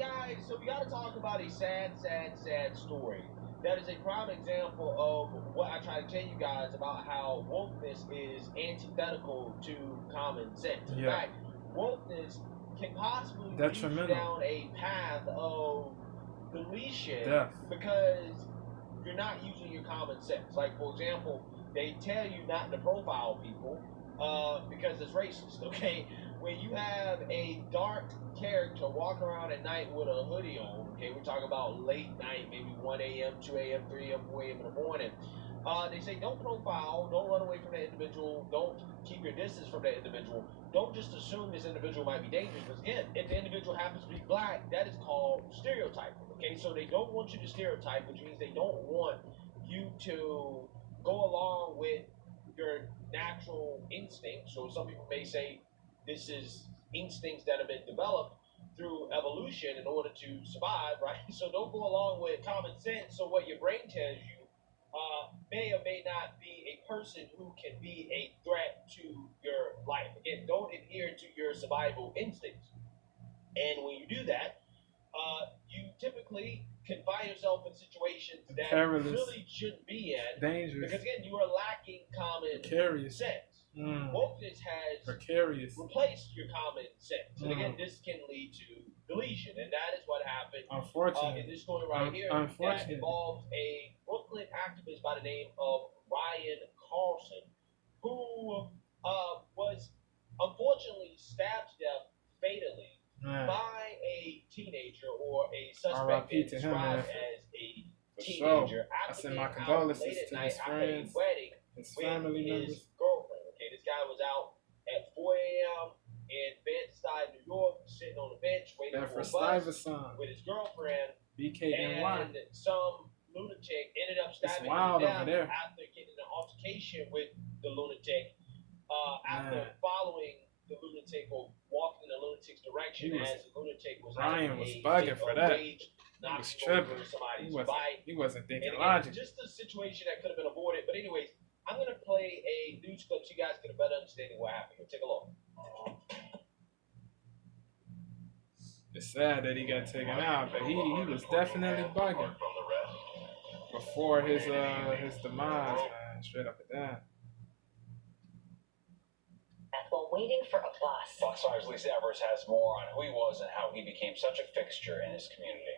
guys, so we got to talk about a sad story. That is a prime example of what I try to tell you guys about how wokeness is antithetical to common sense. In fact, wokeness can possibly lead you down a path of deletion because you're not using your common sense. Like, for example, they tell you not to profile people because it's racist, okay? When you have a dark character walking around at night with a hoodie on, okay, we're talking about late night, maybe 1 a.m., 2 a.m., 3 a.m., 4 a.m. in the morning, they say don't profile, don't run away from that individual, don't keep your distance from that individual, don't just assume this individual might be dangerous, because again, if the individual happens to be black, that is called stereotyping, okay? So they don't want you to stereotype, which means they don't want you to go along with your natural instincts. So some people may say this is instincts that have been developed through evolution in order to survive, right? So don't go along with common sense. So what your brain tells you may or may not be a person who can be a threat to your life. Again, don't adhere to your survival instincts. And when you do that, you typically can find yourself in situations that you really shouldn't be in. Dangerous. Because again, you are lacking common sense. Wokeness has replaced your common sense. And again, this can lead to deletion. And that is what happened in this story right here that involves a Brooklyn activist by the name of Ryan Carson, who was unfortunately stabbed to death fatally by a teenager or a suspect described as a teenager after being out late at night after a wedding with his girlfriend. Okay, this guy was out at 4 a.m. in Bed-Stuy, New York, sitting on the bench waiting for a bus with his girlfriend, and some lunatic ended up stabbing him to death after getting in an altercation with the lunatic after following the lunatic or walking in the lunatic's direction as the lunatic was Ryan was bugging for that. He was tripping. He wasn't thinking logic. Just a situation that could have been avoided. But anyways, I'm going to play a news clip so you guys get a better understanding of what happened. Here, take a look. It's sad that he got taken out, but he was definitely bugging before his demise, man. Straight up and down. While waiting for a bus. Fox 5's Lisa Evers has more on who he was and how he became such a fixture in his community.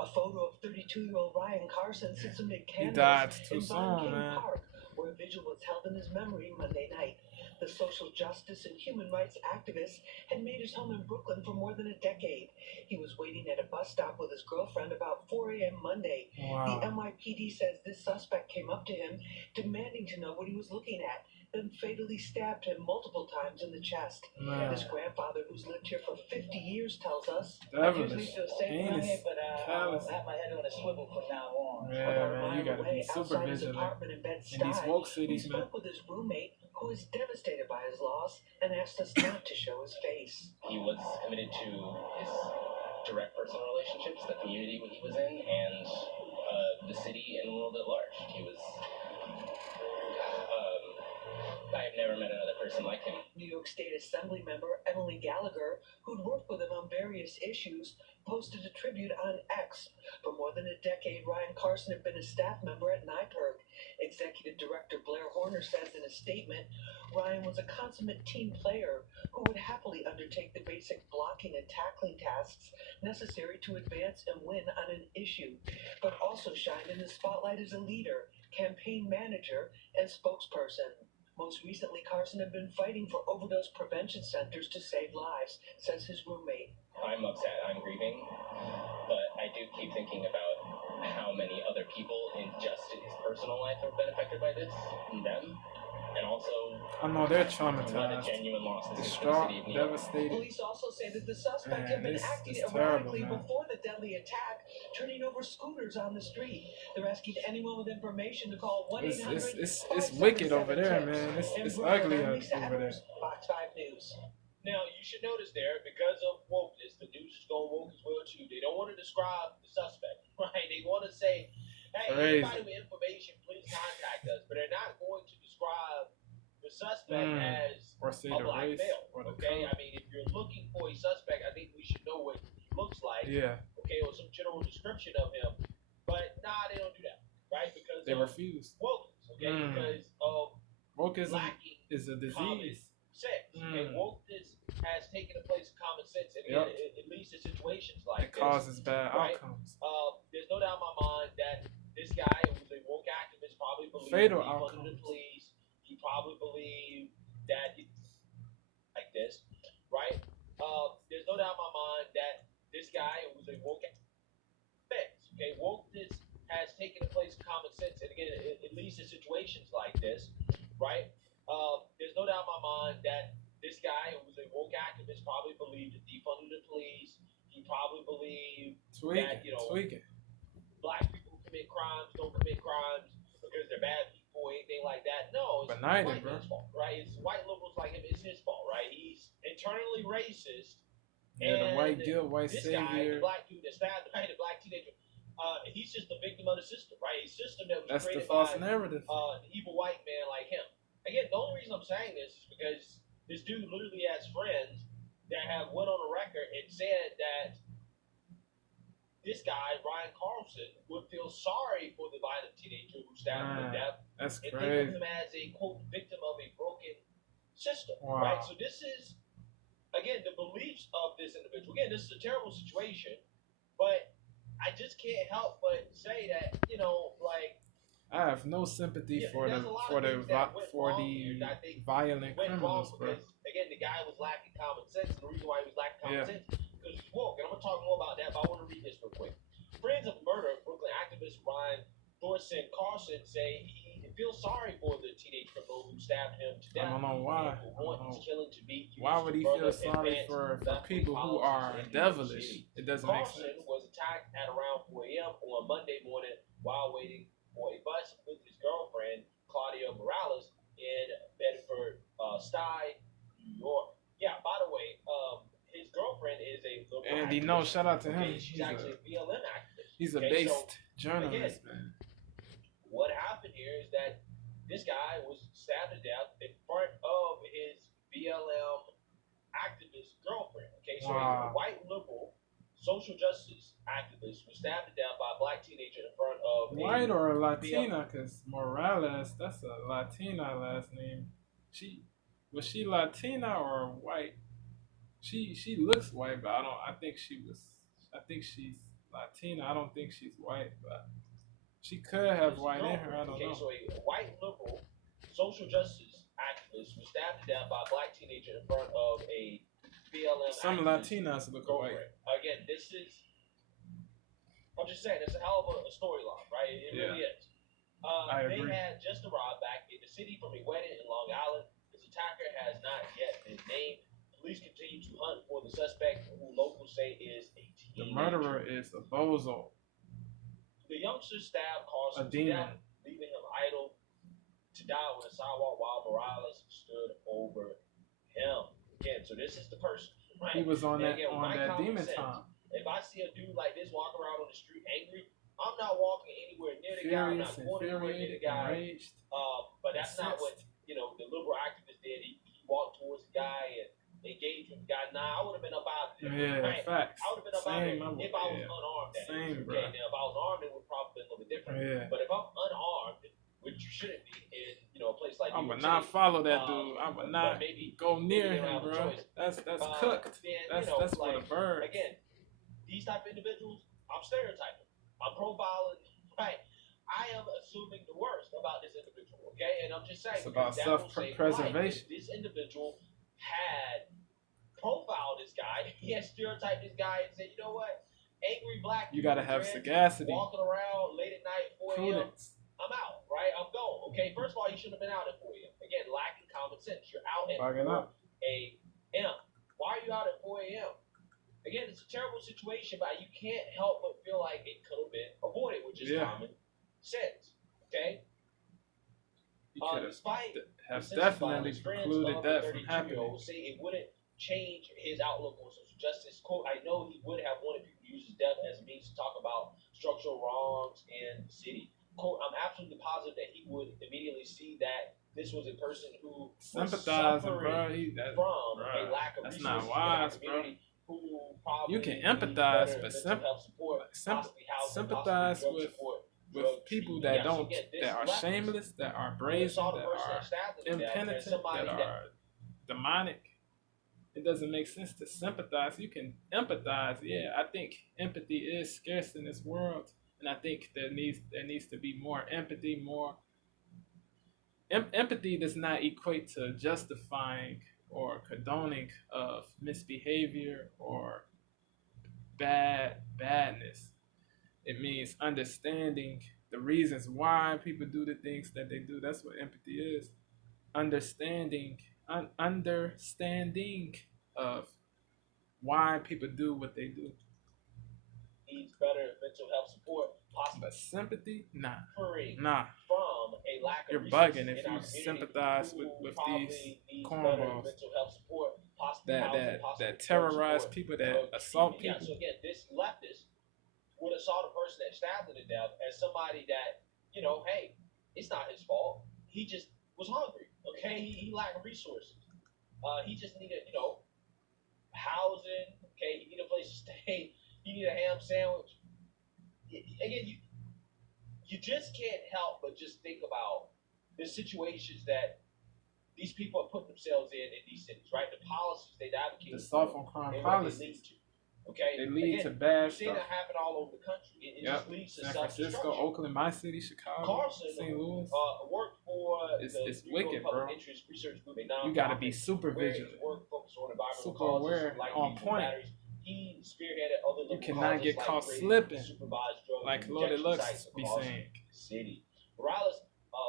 A photo of 32-year-old Ryan Carson sits amid candles he died too in soon, man. Park, where a vigil was held in his memory Monday night. The social justice and human rights activist had made his home in Brooklyn for more than a decade. He was waiting at a bus stop with his girlfriend about 4 a.m. Monday. Wow. The NYPD says this suspect came up to him, demanding to know what he was looking at, then fatally stabbed him multiple times in the chest. His grandfather, who's lived here for 50 years, tells us, I usually feel safe around here, but I'll have my head on a swivel from now on. Yeah, man, you gotta be super vigilant in these woke cities, man. We spoke with his roommate, who is devastated by his loss, and asked us not to show his face. He was committed to his direct personal relationships, the community he was in, and the city and the world at large. He was... I've never met another person like him. New York State Assembly member Emily Gallagher, who'd worked with him on various issues, posted a tribute on X. For more than a decade, Ryan Carson had been a staff member at NYPIRG. Executive Director Blair Horner says in a statement, Ryan was a consummate team player who would happily undertake the basic blocking and tackling tasks necessary to advance and win on an issue, but also shined in the spotlight as a leader, campaign manager, and spokesperson. Most recently, Carson had been fighting for overdose prevention centers to save lives, says his roommate. I'm upset, I'm grieving, but I do keep thinking about how many other people in just his personal life have been affected by this, and them, and also I know they're what a traumatized, genuine loss this is for the distraught, city of New York. devastated. Police also say that the suspect had been acting terrible, erratically man. before the deadly attack, turning over scooters on the street. They're asking anyone with information to call 1-800. It's wicked over there, man. It's ugly over there. Fox 5 News. Now, you should notice there, because of wokeness, the news is going woke as well, too. They don't want to describe the suspect, right? They want to say, hey, anybody with information, please contact us. But they're not going to describe the suspect as a black male, okay? I mean, if you're looking for a suspect, I think we should know what he looks like. like Yeah. him, okay, or some general description of him. But nah, they don't do that, right? Because They refuse. wokeness, okay, because of Wokeism lacking is a common disease. sense. Okay, wokeness has taken the place of common sense, and Yep. it leads to situations like It causes bad right? outcomes. There's no doubt in my mind that this guy who's a woke activist probably believed Fatal he wanted outcomes. to please. He probably believed that like this, right? There's no doubt in my mind that this guy who's a woke activist, okay, wokeness has taken the place of common sense, and again, it leads to situations like this, right? There's no doubt in my mind that this guy who was a woke activist probably believed in defunding the police. He probably believed that, Tweaking. black people who commit crimes don't commit crimes because they're bad people or anything like that. No, it's Benighted, white bro. man's fault, right? It's white liberals like him. It's his fault, right? He's internally racist. Yeah, the white guilt, white this savior. guy, the black dude that stabbed the black teenager, he's just a victim of the system, right? A system that was That's the created false by narrative. an evil white man like him. Again, the only reason I'm saying this is because this dude literally has friends that have went on the record and said that this guy, Ryan Carson, would feel sorry for the violent teenager who stabbed him to death That's and think crazy. of him as a, quote, victim of a broken system, Wow. right? So this is, again, the beliefs of this individual. Again, this is a terrible situation, but I just can't help but say that, like, I have no sympathy for the violent criminals, bro. because, again, the guy was lacking common sense, and the reason why he was lacking common sense because he's woke. And I'm gonna talk more about that, but I want to read this real quick. Friends of murder, Brooklyn activist Ryan Carson say he feels sorry for the teenage criminal who stabbed him to death. I don't know why. And who wants his killing to be used Why would he to feel further sorry advance for left-wing people who are policies in New York devilish? City. It doesn't make Carson sense. was attacked at around 4 a.m. on Monday morning while waiting for a bus with his girlfriend, Claudia Morales, in Bedford Stuy, New York. Yeah, by the way, his girlfriend is a liberal activist. Shout out to him. Okay, she's actually a BLM activist. He's a based journalist, man. What happened here is that this guy was stabbed to death in front of his BLM activist girlfriend. Okay, so a white liberal social justice activist was stabbed to death by a black teenager in front of white or a Latina, because Morales, that's a Latina last name. Was she Latina or white? She looks white, but I think she's Latina. I don't think she's white, but she could have white in her. I don't know. So a white liberal social justice activist was stabbed to death by a black teenager in front of a BLM Some Latinas look white. Again, I'm just saying, it's a hell of a storyline, right? It really is. I agree. They had just arrived back in the city from a wedding in Long Island. His attacker has not yet been named. Police continue to hunt for the suspect, who locals say is a teenager. The murderer is a bozo. The youngster stabbed Carson to death, leaving him idle to die on the sidewalk while Morales stood over him. Again, so this is the person, right? He was on that demon sense, time. If I see a dude like this walking around on the street angry, I'm not walking anywhere near the guy. I'm not going anywhere near the guy. Enraged. But that's not what the liberal activist did. He walked towards the guy and engaged with the guy. Nah, I would have been up out there. Yeah, right? facts. I would have been up out there if I was unarmed. Same, bro. Okay, now if I was armed, it would probably been a little bit different. Yeah. But if I'm unarmed, which you shouldn't be in a place like I would not follow that dude. I would not go near him, bro. That's cooked. That's for the birds. Again, these type of individuals, I'm stereotyping. I'm profiling. Right. I am assuming the worst about this individual. Okay, and I'm just saying. It's about self-preservation. This individual had profiled this guy. He had stereotyped this guy and said, you know what? Angry black. You gotta have sagacity. Walking around late at night, 4 a.m. I'm out, right? I'm going. Okay, first of all, you shouldn't have been out at 4 a.m. Again, lacking common sense. You're out at 4 a.m. Why are you out at 4 a.m.? Again, it's a terrible situation, but you can't help but feel like it could have been avoided, which is common sense. Okay? He could have despite definitely precluded that from happening. Say it wouldn't change his outlook on social justice. Quote, I know he would have wanted people to use his death as a means to talk about structural wrongs in the city. Quote, I'm absolutely positive that he would immediately see that this was a person who sympathizing, was suffering bro. from a lack of that's resources not wise, bro. who probably you can empathize, but sympathize with people that don't, that are shameless, that are brazen, that are impenitent, that are demonic. It doesn't make sense to sympathize. You can empathize. Yeah, I think empathy is scarce in this world, and I think there needs to be more empathy. Empathy does not equate to justifying or condoning of misbehavior or badness. It means understanding the reasons why people do the things that they do. That's what empathy is. Understanding of why people do what they do. Needs better mental health support, possibly. But sympathy, nah. From a lack of You're bugging if you sympathize with these cornballs that terrorize people, that assault people. Yeah, so again, this leftist would have saw the person that stabbed him to death as somebody that, hey, it's not his fault. He just was hungry. Okay, he lacked resources. He just needed, housing. Okay, he needed a place to stay. He needed a ham sandwich. Again, you just can't help but just think about the situations that these people are putting themselves in these cities, right? The policies they advocate. The soft on crime policies. Okay, they lead to bad stuff. You've seen that happen all over the country. It just leads to San Francisco, Oakland, my city, Chicago, Carson, St. Louis. Worked for it's wicked, bro. Research group. You got to be super vigilant, super aware, on point. He spearheaded other you cannot get caught slipping, like Loaded Lux be saying. City. Morales,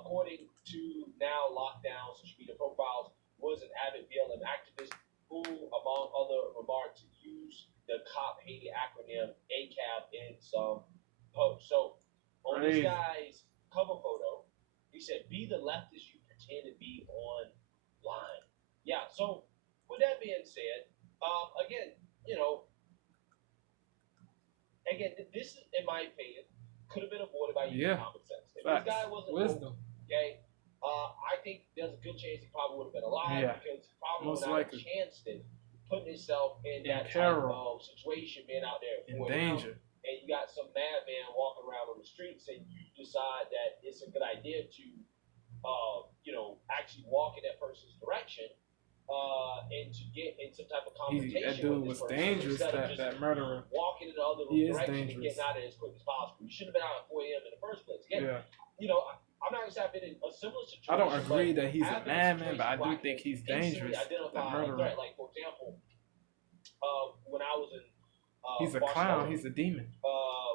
according to now lockdown social media profiles, was an avid BLM activist who, among other remarks, used the cop hating acronym ACAB in some posts. So on this guy's cover photo, he said, "Be the leftist you pretend to be online." Yeah. So with that being said, again, this, in my opinion, could have been avoided by using common sense. If this guy wasn't wisdom, okay, I think there's a good chance he probably would have been alive because he probably would not have chanced it, putting himself in that type of situation, being out there in danger. And you got some madman walking around on the streets, and you decide that it's a good idea to, actually walk in that person's direction. And to get in some type of confrontation. That dude was dangerous, that murderer. Walking in the other direction and getting out of it as quick as possible. You shouldn't have been out at 4 a.m. in the first place. Again, I'm not going to say I've been in a similar situation. I don't agree that he's a madman, but I do think he's dangerous. That murderer. Like, for example, when I was in he's a clown, he's a demon.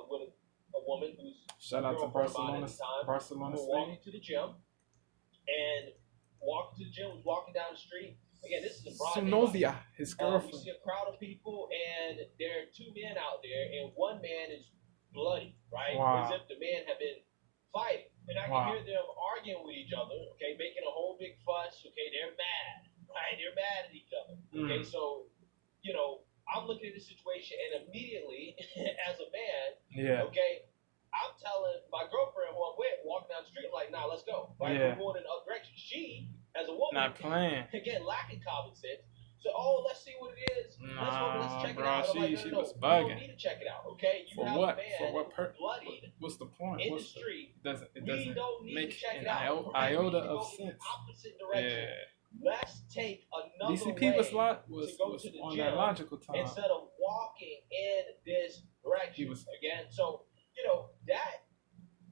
With a woman who's shout out to Barcelona walking to the gym, and was walking down the street. Again, this is a broad Sunovia, his girlfriend. You see a crowd of people, and there are two men out there, and one man is bloody, right? Wow. As if the men have been fighting. And I can hear them arguing with each other, okay, making a whole big fuss. Okay, they're mad, right? They're mad at each other. Okay, so, I'm looking at the situation, and immediately, as a man, okay, I'm telling my girlfriend who I'm with, walking down the street, I'm like, nah, let's go. Right? We're going in the other direction. She, as a woman, not playing. Again, lacking common sense. So, let's see what it is. Let's check it out. She was bugging. You don't need to check it out, okay? You for have what? a man For what purpose? bloodied what's the point? in the street. It doesn't make an iota of sense. Opposite direction. Yeah. Let's take another DCP way was to go to the on gym that logical time. instead of walking in this direction. Again, so that.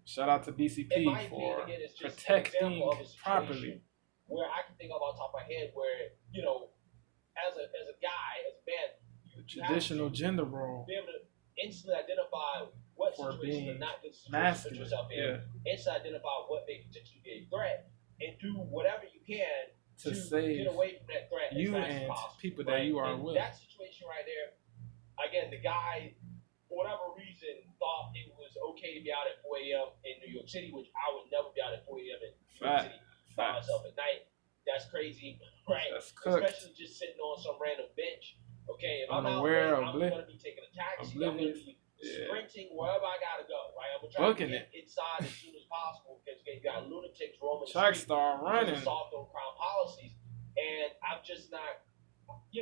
Shout out to BCP for protecting properly. Where I can think of on top of my head, where as a guy, as a man, traditional gender role, be able to instantly identify what situations are not good situations to put yourself in, instantly identify what may potentially be a threat, and do whatever you can to save get away from that threat you as fast and as possible, people that you are with. That situation right there, again, the guy, for whatever reason, thought it was okay to be out at 4 a.m. in New York City, which I would never be out at 4 a.m. in New York City by myself at night. That's crazy, right? That's cooked. Especially just sitting on some random bench. Okay, if I'm out Unaware, there, I'm going to be taking a taxi. I'm going to be sprinting wherever I got to go, right? I'm going to try to get inside as soon as possible because you got lunatics roaming the street. Star running. Soft on crime policies. And I'm just not,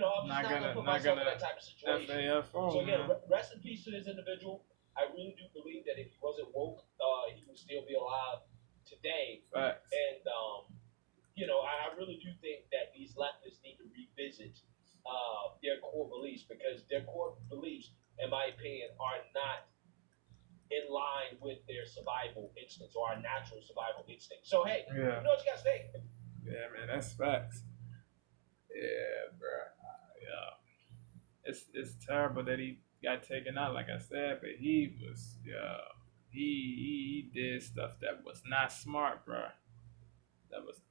I'm just not gonna put myself in that type of situation. So again, rest in peace to this individual. I really do believe that if he wasn't woke, he would still be alive today. Facts. And I really do think that these leftists need to revisit their core beliefs, because their core beliefs, in my opinion, are not in line with their survival instincts or our natural survival instincts. So hey, you know what you gotta say. Yeah, man, that's facts. Yeah, bro. Yeah, it's terrible that he got taken out, like I said, but he was, he did stuff that was not smart, bro. That was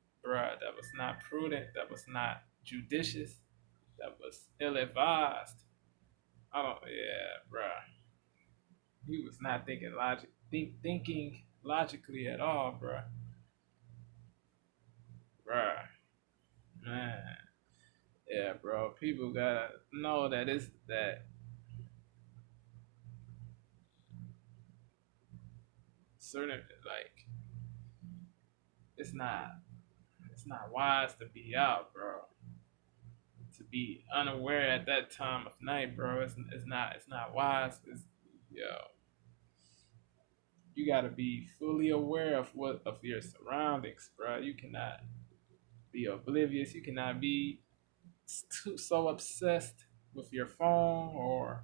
not prudent. That was not judicious. That was ill-advised. Bro. He was not thinking logically at all, bro. Bruh, man, yeah, bro. People gotta know that certain, like, it's not wise to be out, bro. To be unaware at that time of night, bro. It's not wise. You gotta be fully aware of your surroundings, bro. You cannot be oblivious. You cannot be so obsessed with your phone or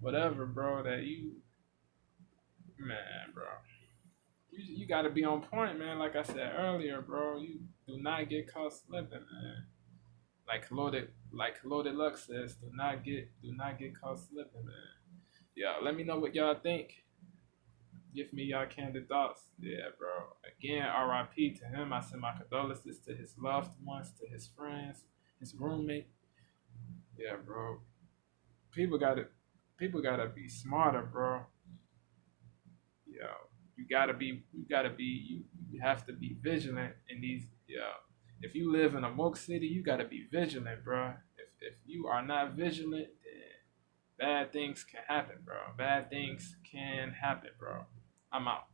whatever, bro, that man, bro. You got to be on point, man. Like I said earlier, bro, you do not get caught slipping, man. Like Loaded Luck says, do not get caught slipping, man. Yeah, let me know what y'all think. Give me y'all candid thoughts. Yeah, bro. Again, R.I.P. to him. I send my condolences to his loved ones, to his friends, his roommate. Yeah, bro. People gotta be smarter, bro. You have to be vigilant in these. If you live in a woke city, you gotta be vigilant, bro. If you are not vigilant, then bad things can happen, bro. Bad things can happen, bro. I'm out.